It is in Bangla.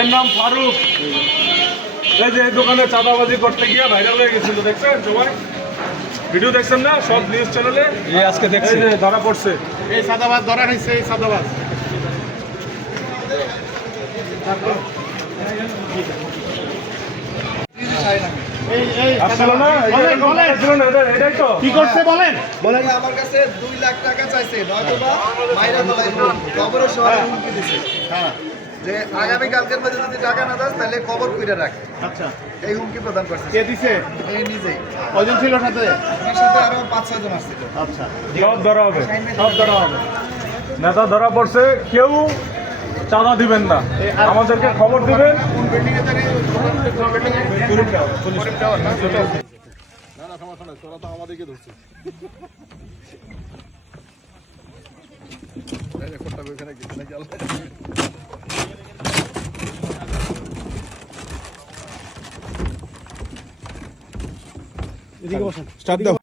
এর নাম ফারুক। এই যে এই দোকানে চাঁদাবাজি করতে গিয়ে ভাইরাল হয়ে গেছিল, দেখছেন সবাই? ভিডিও দেখছেন না সব নিউজ চ্যানেলে? আজকে দেখছি এই যে ধরা পড়ছে, এই সাদাবাজ ধরা হয়েছে, এই সাদাবাজ। আসছিল না? আসছিল না, এটাই তো কি করছে বলেন? বলে আমার কাছে 2 লাখ টাকা চাইছে, নয়তোবা মাইরা ফেলাইবো, কবরের শহরে হুমকি দিছে হ্যাঁ, যে আগামী কালকের মধ্যে যদি টাকা না দাস তাহলে কবর কইরা রাখ। আচ্ছা। এই হুমকি প্রদান করছে কে দিছে? এই নিজেই। কজন ছিল সাথে? আমার সাথে আরো 5-6 জন আসছিল। আচ্ছা, সব ধরা হবে, সব ধরা হবে। নেতা ধরা পড়ছে। কেউ চাঁদা দিবেন না, আমাদেরকে খবর দিবেন। কোন বিল্ডিং এ থাকে? করিম টাওয়ার, 40 করিম টাওয়ার না? না না সমস্যা নাই, তোরা তো আমাদেরকে ধরছিস। এই রেকর্ডটা ওইখানে গেল। এদিকে বসেন। স্টার্ট দাও।